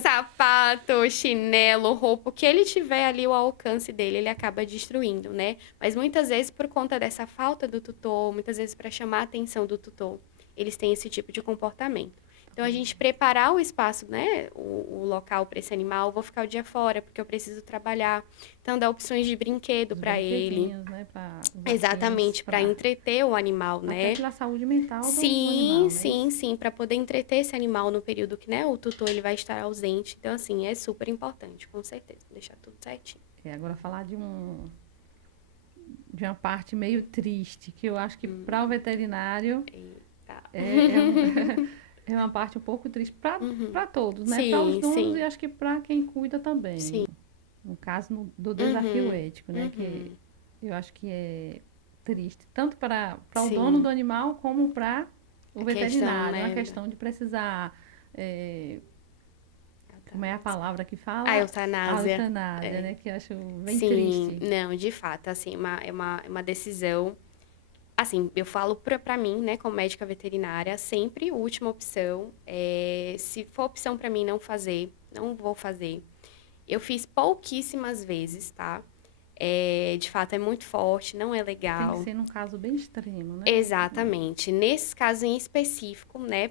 Sapato, chinelo, roupa, o que ele tiver ali ao alcance dele, ele acaba destruindo, né? Mas muitas vezes, por conta dessa falta do tutor, muitas vezes para chamar a atenção do tutor, eles têm esse tipo de comportamento. Então, a gente preparar o espaço, né, o local para esse animal, vou ficar o dia fora, porque eu preciso trabalhar. Então, dá opções de brinquedo Os para ele. brinquedinhos, né? Para os bichinhos, Exatamente, para entreter o animal, até né? pela saúde mental do Sim, animal, né? sim, sim, para poder entreter esse animal no período que, né, o tutor ele vai estar ausente. Então, assim, é super importante, com certeza, deixar tudo certinho. Agora falar de uma parte meio triste, que eu acho que para o veterinário Eita. é uma parte um pouco triste para todos, né? Para os Sim, donos e sim, acho que para quem cuida também. sim. No caso do desafio Uhum, ético, né? Que uhum, eu acho que é triste, tanto para o dono sim. do animal como para o A questão, veterinário. É uma né, questão de precisar, como é a eutanásia. palavra que A fala? A eutanásia. eutanásia, É. né? Que eu acho bem Sim, triste. não, de fato, assim, é uma decisão. Assim, eu falo pra mim, né, como médica veterinária, sempre a última opção. Se for opção pra mim não fazer, não vou fazer. Eu fiz pouquíssimas vezes, tá? De fato, é muito forte, não é Tem que legal. ser num caso bem extremo, né? Exatamente. Nesses casos em específico, né,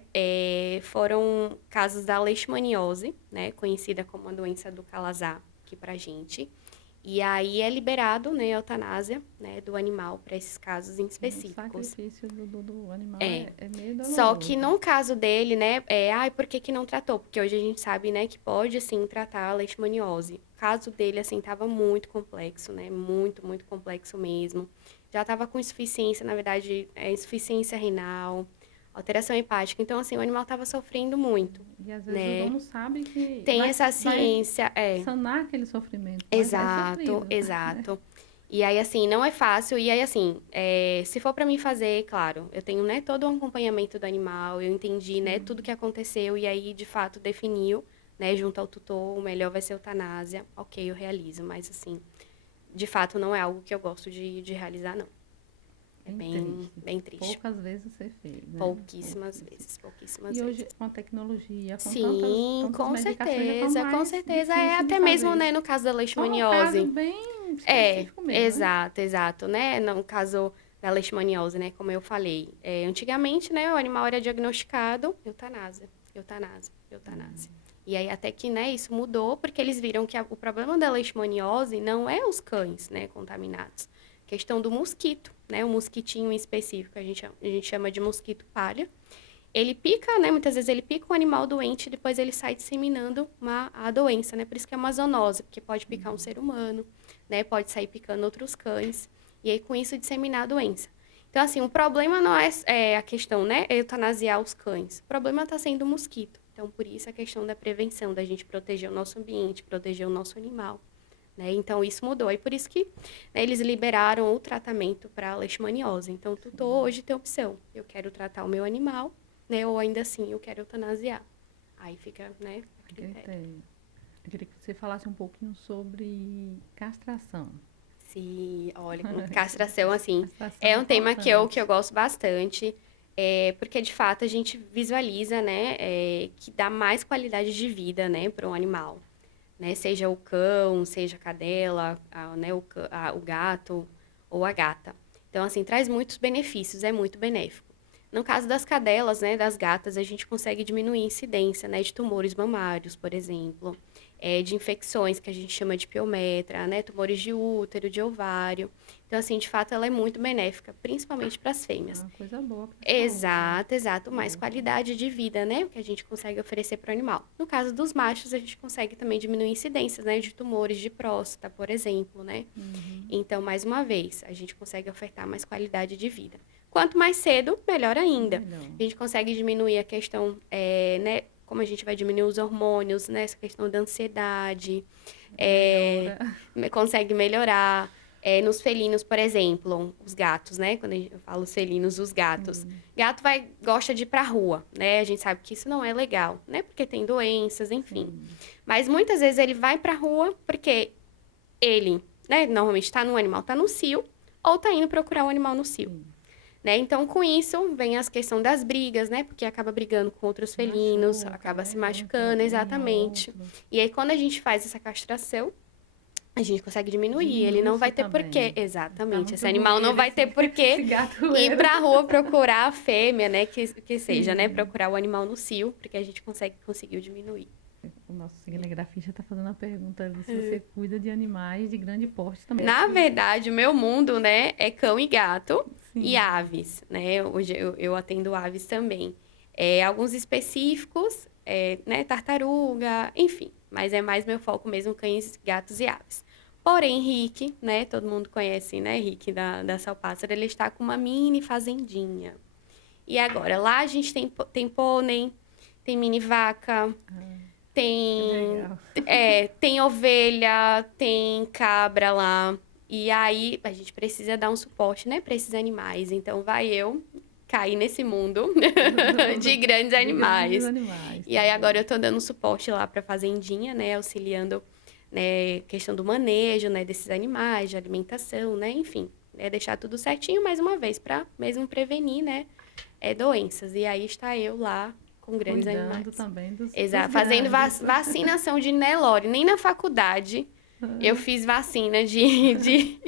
foram casos da leishmaniose, né, conhecida como a doença do Calazar aqui pra gente. E aí é liberado, né, a eutanásia, né, do animal para esses casos em O específicos. sacrifício do animal É. é meio Só que doloroso. no caso dele, né, por que que não tratou? Porque hoje a gente sabe, né, que pode, sim, tratar a leishmaniose. O caso dele, assim, tava muito complexo, né, muito, muito complexo mesmo. Já tava com insuficiência, na verdade, insuficiência renal, alteração hepática. Então, assim, o animal tava sofrendo muito, E às vezes o né? dono sabe que Tem essa vai ciência, sanar aquele sofrimento, mas é Exato, sofrido. exato. E aí, assim, não é fácil. E aí, assim, se for para mim fazer, claro, eu tenho, né, todo um acompanhamento do animal, eu entendi, né, tudo que aconteceu e aí, de fato, definiu, né, junto ao tutor, o melhor vai ser eutanásia. Ok, eu realizo, mas, assim, de fato, não é algo que eu gosto de realizar, não. É Bem bem, triste. bem triste. Poucas vezes você fez, né? Pouquíssimas Pouquíssimas. vezes, pouquíssimas E hoje, vezes. com a tecnologia, com Sim, tantas medicações, já está mais com certeza. É difícil de até mesmo, fazer. né, no caso da Só um caso leishmaniose. bem específico mesmo, né? Exato, exato, né? No caso da leishmaniose, né? Como eu falei, antigamente, né? O animal era diagnosticado, eutanásia, eutanásia, eutanásia. E aí até que, né? Isso mudou porque eles viram que o problema da leishmaniose não é os cães, né? Contaminados. Questão do mosquito, né? O mosquitinho em específico, a gente chama de mosquito palha. Ele pica, né? Muitas vezes ele pica um animal doente e depois ele sai disseminando a doença, né? Por isso que é uma zoonose, porque pode picar um ser humano, né? Pode sair picando outros cães. E aí, com isso, disseminar a doença. Então, assim, o problema não é a questão, né? Eutanasiar os cães. O problema está sendo o mosquito. Então, por isso a questão da prevenção, da gente proteger o nosso ambiente, proteger o nosso animal. Né? Então, isso mudou. E por isso que, né, eles liberaram o tratamento para a leishmaniose. Então, o tutor hoje tem opção. Eu quero tratar o meu animal, né? Ou ainda assim, eu quero eutanasiar. Aí fica, né, a critério. Eu queria que você falasse um pouquinho sobre castração. Se, olha, castração, assim, Castração é é um tema que eu importante. gosto bastante, porque de fato a gente visualiza, né, que dá mais qualidade de vida, né, para um animal, né, seja o cão, seja a cadela, né, o gato ou a gata. Então, assim, traz muitos benefícios, é muito benéfico. No caso das cadelas, né, das gatas, a gente consegue diminuir a incidência, né, de tumores mamários, por exemplo. de infecções, que a gente chama de piometra, né? Tumores de útero, de ovário. Então, assim, de fato, ela é muito benéfica, principalmente para as fêmeas. Uma coisa boa para a saúde, né? Exato, exato. Mais qualidade de vida, né? O que a gente consegue oferecer para o animal. No caso dos machos, a gente consegue também diminuir incidências, né? De tumores de próstata, por exemplo, né? Então, mais uma vez, a gente consegue ofertar mais qualidade de vida. Quanto mais cedo, melhor ainda. Melhor. A gente consegue diminuir a questão, né? Como a gente vai diminuir os hormônios, né? Essa questão da ansiedade. Consegue melhorar. Nos felinos, por exemplo, os gatos, né? Quando eu falo os felinos, os gatos. Gato gosta de ir pra rua, né? A gente sabe que isso não é legal, né? Porque tem doenças, enfim. Mas muitas vezes ele vai pra rua porque ele, né? Normalmente tá no animal, tá no cio, ou tá indo procurar um animal no cio. Né? Então, com isso, vem as questões das brigas, né? Porque acaba brigando com outros felinos, acaba se machucando, exatamente. E aí, quando a gente faz essa castração, a gente consegue diminuir. Ele não vai ter porquê. Exatamente. Esse animal não vai ter porquê ir pra rua procurar a fêmea, né? Que seja, né? Procurar o animal no cio, porque a gente conseguiu diminuir. O nosso cinegrafista está fazendo a pergunta se você cuida de animais de grande porte também. Na verdade, o meu mundo, né, é cão e gato e aves, né? Hoje eu atendo aves também. Alguns específicos, né, tartaruga, enfim. Mas é mais meu foco mesmo, cães, gatos e aves. Porém, Rick, né, todo mundo conhece, né, Rick da Salpássaro, ele está com uma mini fazendinha. E agora, lá a gente tem pônei, tem mini vaca, tem ovelha, tem cabra lá. E aí, a gente precisa dar um suporte, né, para esses animais. Então, vai eu cair nesse mundo de grandes animais. E aí, agora eu tô dando suporte lá para fazendinha, né, auxiliando, né, questão do manejo, né, desses animais, de alimentação, né, enfim, né, deixar tudo certinho mais uma vez para mesmo prevenir, né, doenças. E aí está eu lá com grandes animais. Também dos fazendo vacinação de Nelore. Nem na faculdade eu fiz vacina de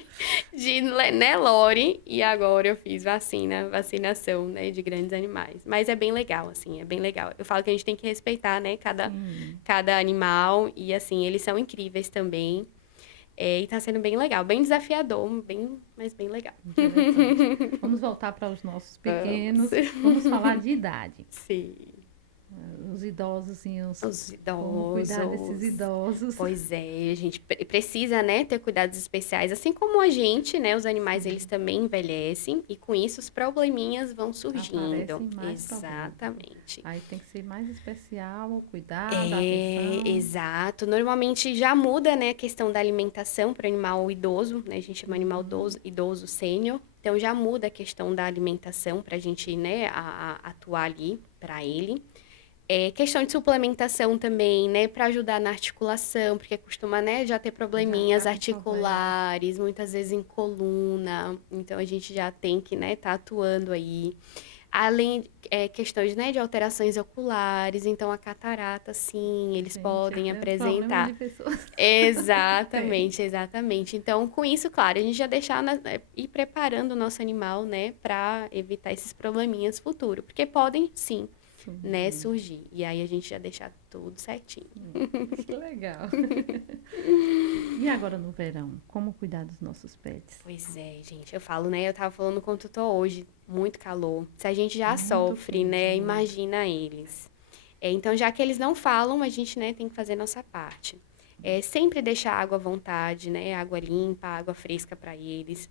Nelore e agora eu fiz vacinação, né, de grandes animais. Mas é bem legal, assim, é bem legal. Eu falo que a gente tem que respeitar, né, cada animal e, assim, eles são incríveis também. E tá sendo bem legal, bem desafiador, mas bem legal. Vamos voltar para os nossos pequenos. Vamos falar de idade. Sim. Os idosos, sim, os idosos. Como cuidar desses idosos. Pois é, a gente precisa, né, ter cuidados especiais. Assim como a gente, né, os animais, eles também envelhecem. E com isso, os probleminhas vão surgindo. Exatamente. Aí tem que ser mais especial o cuidado, a atenção. Exato. Normalmente já muda, né, a questão da alimentação para o animal idoso, né? A gente chama animal idoso sênior. Então, já muda a questão da alimentação para a gente, né, atuar ali para ele. Questão de suplementação também, né, para ajudar na articulação, porque costuma, né, já ter probleminhas articulares, muitas vezes em coluna, então a gente já tem que, né, tá atuando aí. Além, questões, né, de alterações oculares, então a catarata, sim, eles podem apresentar. Exatamente, exatamente. Então, com isso, claro, a gente já deixar, ir preparando o nosso animal, né, para evitar esses probleminhas futuros, porque podem, sim, né, surgir. E aí a gente já deixar tudo certinho. Que legal. E agora no verão, como cuidar dos nossos pets? Pois é, gente, eu falo, né, eu tava falando com o tutor hoje, muito calor. Se a gente já sofre, né, imagina eles. Então, já que eles não falam, a gente, né, tem que fazer nossa parte. Sempre deixar a água à vontade, né, água limpa, água fresca para eles.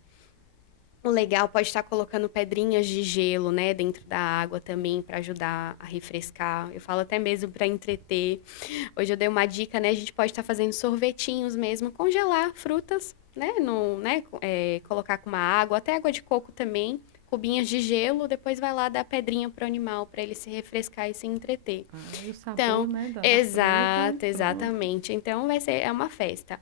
O legal pode estar colocando pedrinhas de gelo, né, dentro da água também para ajudar a refrescar. Eu falo até mesmo para entreter. Hoje eu dei uma dica, né, a gente pode estar fazendo sorvetinhos mesmo, congelar frutas, né, colocar com uma água, até água de coco também, cubinhas de gelo, depois vai lá dar pedrinha pro animal para ele se refrescar e se entreter. E o sabor, então, né, exatamente. Então é uma festa.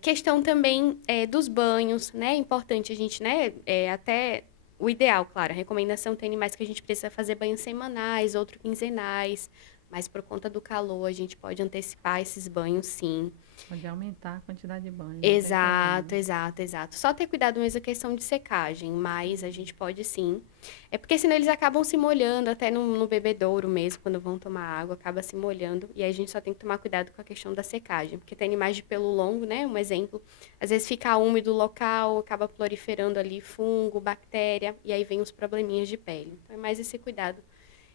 Questão também dos banhos, né? É importante a gente, né? Até o ideal, claro, a recomendação tem animais que a gente precisa fazer banhos semanais, outros quinzenais, mas por conta do calor a gente pode antecipar esses banhos, sim. Pode aumentar a quantidade de banho, não tem Exato, problema. exato, exato. Só ter cuidado mesmo a questão de secagem, mas a gente pode sim. É porque senão eles acabam se molhando, até no bebedouro mesmo, quando vão tomar água, acaba se molhando. E aí a gente só tem que tomar cuidado com a questão da secagem. Porque tem animais de pelo longo, né? Um exemplo. Às vezes fica úmido o local, acaba proliferando ali fungo, bactéria, e aí vem os probleminhas de pele. Então é mais esse cuidado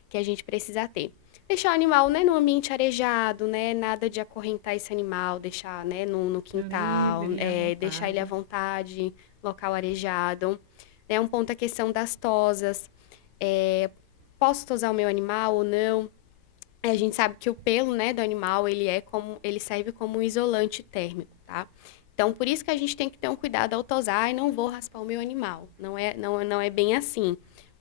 que a gente precisa ter. Deixar o animal, né, no ambiente arejado, né, nada de acorrentar esse animal, deixar, né, no quintal, Livre, à deixar ele à vontade. vontade, local arejado. É um ponto a questão das tosas. É, posso tosar o meu animal ou não? A gente sabe que o pelo, né, do animal, ele serve como um isolante térmico, tá? Então, por isso que a gente tem que ter um cuidado ao tosar e não vou raspar o meu animal. Não é bem assim.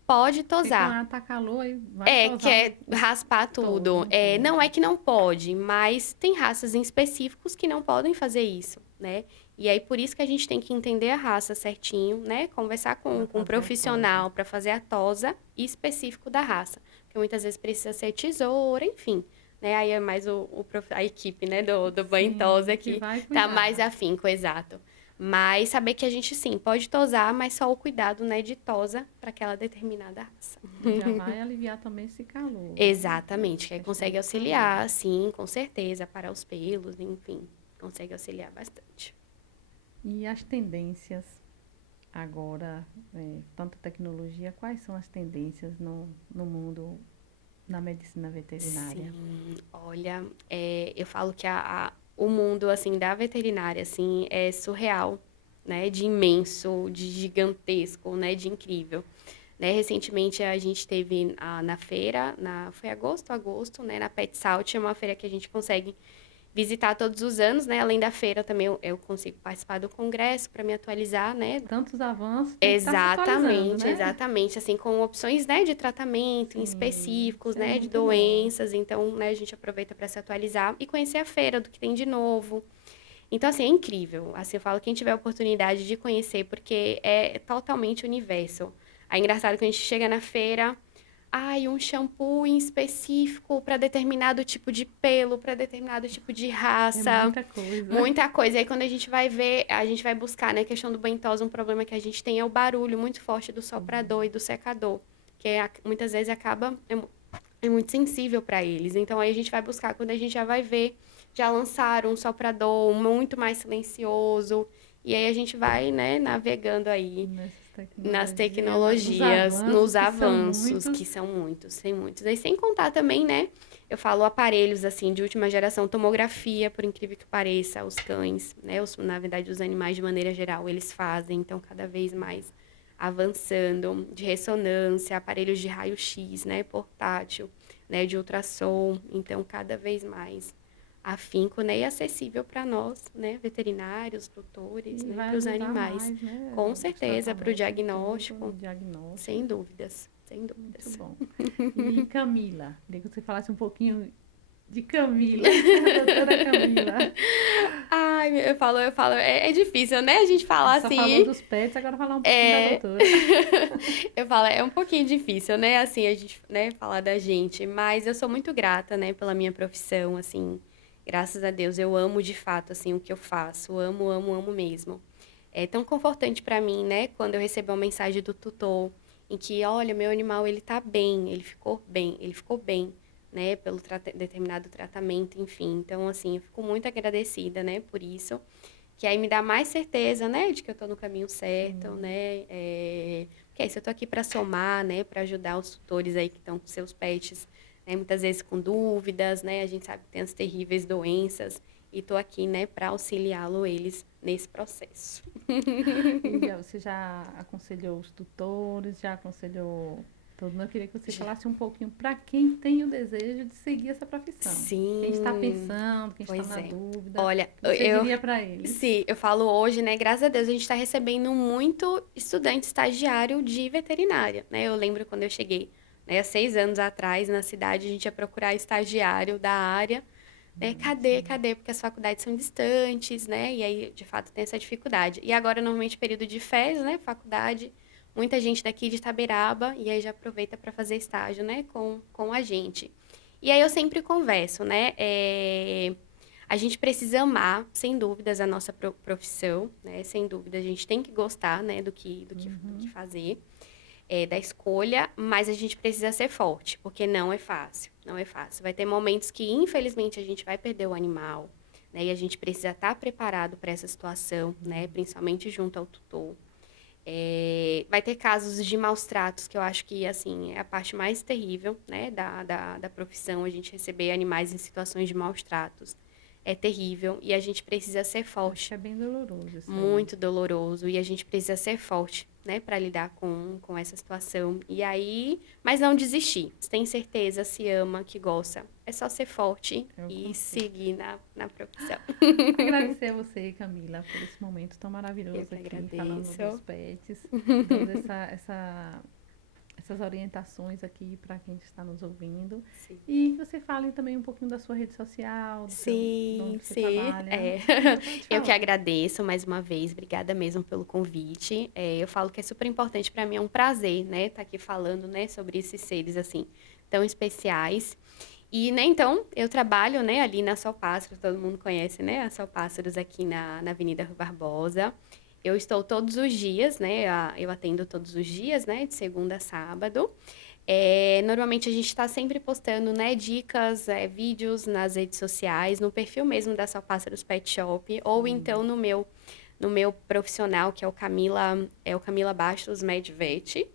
Pode Porque quando tosar, ela tá calor, aí vai tosar quer raspar todo, tudo. não Não é pode. que não pode, mas tem raças em específicos que não podem fazer isso, né? E aí, por isso que a gente tem que entender a raça certinho, né? Conversar Para com um fazer a tosa. profissional para fazer a tosa específico da raça. Porque muitas vezes precisa ser tesoura, enfim. Né? Aí é mais a equipe, né, do banho tosa Sim, que que vai tá mais cuidar. afinco, exato. Mas saber que a gente, sim, pode tosar, mas só o cuidado, né, de tosa para aquela determinada raça. E já vai aliviar também esse calor, né? Exatamente, que aí Questão consegue do calor. auxiliar, sim, com certeza, para os pelos, enfim, consegue auxiliar bastante. E as tendências agora, tanta tecnologia, quais são as tendências no mundo na medicina veterinária? Sim, olha, eu falo que o mundo, assim, da veterinária, assim, é surreal, né, de imenso, de gigantesco, né, de incrível. Né, recentemente a gente teve na feira, foi agosto, né, na Pet Salt, é uma feira que a gente consegue visitar todos os anos, né? Além da feira também eu consigo participar do congresso para me atualizar, né? Tantos avanços, tem que estar se atualizando, Exatamente, né? exatamente, assim, com opções, né, de tratamento em Sim, específicos, isso é né, de muito bom. doenças, então, né, a gente aproveita para se atualizar e conhecer a feira, do que tem de novo. Então, assim, é incrível. Assim, eu falo, quem tiver a oportunidade de conhecer, porque é totalmente universo. Aí, é engraçado que a gente chega na feira, ai, um shampoo em específico para determinado tipo de pelo, para determinado tipo de É raça, muita coisa. muita coisa. E aí, quando a gente vai ver, a gente vai buscar, né, a questão do bentosa, um problema que a gente tem é o barulho muito forte do soprador e do secador, que muitas vezes é muito sensível para eles. Então, aí a gente vai buscar, quando a gente já vai ver, já lançaram um soprador muito mais silencioso. E aí a gente vai, né, navegando aí Nessas nas tecnologias, nos tecnologias, avanços nos que são avanços, muitos. que são muitos, tem muitos. Aí sem contar também, né? Eu falo aparelhos assim de última geração, tomografia, por incrível que pareça, os cães, né? Na verdade, os animais de maneira geral, eles fazem, então cada vez mais avançando, de ressonância, aparelhos de raio-x, né, portátil, né, de ultrassom, então cada vez mais afinco, né, e acessível para nós, né, veterinários, doutores, E né, vai para os ajudar animais. mais, né? Com Os certeza, para o tratamentos e tudo, o diagnóstico, diagnóstico. sem dúvidas, sem Muito dúvidas. bom. E Camila, queria que você falasse um pouquinho de Camila, a doutora Camila. Ai, eu falo, é difícil, né, a gente A falar gente só falou assim, dos pets, agora falar um pouquinho da é... doutora. eu falo, é um pouquinho difícil, né, assim, a gente, né, falar da gente, mas eu sou muito grata, né, pela minha profissão, assim, graças a Deus, eu amo de fato, assim, o que eu faço, amo, amo, amo mesmo. É tão confortante para mim, né, quando eu recebo uma mensagem do tutor, em que, olha, meu animal, ele tá bem, ele ficou bem, né, pelo determinado tratamento, enfim. Então, assim, eu fico muito agradecida, né, por isso, que aí me dá mais certeza, né, de que eu tô no caminho certo, Sim. né, porque é isso, eu tô aqui para somar, né, para ajudar os tutores aí que estão com seus pets, né, muitas vezes com dúvidas, né, a gente sabe que tem as terríveis doenças, e tô aqui, né, para auxiliá-lo eles nesse processo. E você já aconselhou os tutores, já aconselhou todo mundo. Eu queria que você falasse um pouquinho para quem tem o desejo de seguir essa profissão. Quem está Sim, pensando, quem está pois na é. dúvida, Olha, você diria para eles. sim, eu falo hoje, né? Graças a Deus a gente está recebendo muito estudante estagiário de veterinária, né? Eu lembro quando eu cheguei, né, há 6 anos atrás na cidade, a gente ia procurar estagiário da área, né? Cadê, Sim. cadê? Porque as faculdades são distantes, né? E aí, de fato, tem essa dificuldade. E agora, normalmente, período de férias, né? Faculdade, muita gente daqui de Itaberaba, e aí já aproveita para fazer estágio, né? Com a gente. E aí eu sempre converso, né? A gente precisa amar, sem dúvidas, a nossa profissão, né? Sem dúvida, a gente tem que gostar, né, do que fazer, da escolha, mas a gente precisa ser forte, porque não é fácil, não é fácil. Vai ter momentos que, infelizmente, a gente vai perder o animal, né? E a gente precisa estar preparado para essa situação, né? Principalmente junto ao tutor. Vai ter casos de maus tratos, que eu acho que, assim, é a parte mais terrível, né, da profissão, a gente receber animais em situações de maus tratos. É terrível e a gente precisa ser forte. Acho que é bem doloroso isso aí. Muito doloroso e a gente precisa ser forte, né, para lidar com essa situação. E aí, mas não desistir. Se tem certeza, se ama, que gosta, é só ser forte e seguir na profissão. Agradecer a você, Camila, por esse momento tão maravilhoso aqui, falando dos pets, dando essas orientações aqui para quem está nos ouvindo. Sim. E que você fale também um pouquinho da sua rede social, de onde você trabalha. Eu que agradeço mais uma vez, obrigada mesmo pelo convite. Eu falo que é super importante para mim, é um prazer, né, estar aqui falando, né, sobre esses seres, assim, tão especiais. E, né, então, eu trabalho, né, ali na Sol Pássaros, todo mundo conhece, né, a Sol Pássaros aqui na Avenida Rui Barbosa. Eu estou todos os dias, né, eu atendo todos os dias, né, de segunda a sábado. Normalmente a gente está sempre postando, né, dicas, vídeos nas redes sociais, no perfil mesmo da Sol Pássaros Pet Shop, ou então no meu profissional, que é o Camila Bastos Medvet.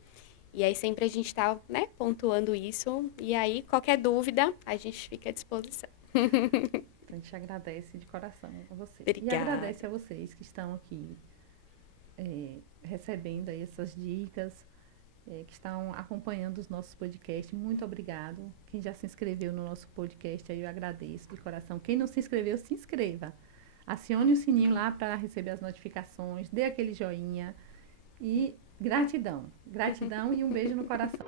E aí sempre a gente está, né, pontuando isso. E aí, qualquer dúvida, a gente fica à disposição. A gente agradece de coração a você. Obrigada. E agradece a vocês que estão aqui recebendo aí essas dicas, que estão acompanhando os nossos podcasts. Muito obrigado. Quem já se inscreveu no nosso podcast, aí eu agradeço de coração. Quem não se inscreveu, se inscreva. Acione o sininho lá para receber as notificações, dê aquele joinha e gratidão. Gratidão e um beijo no coração.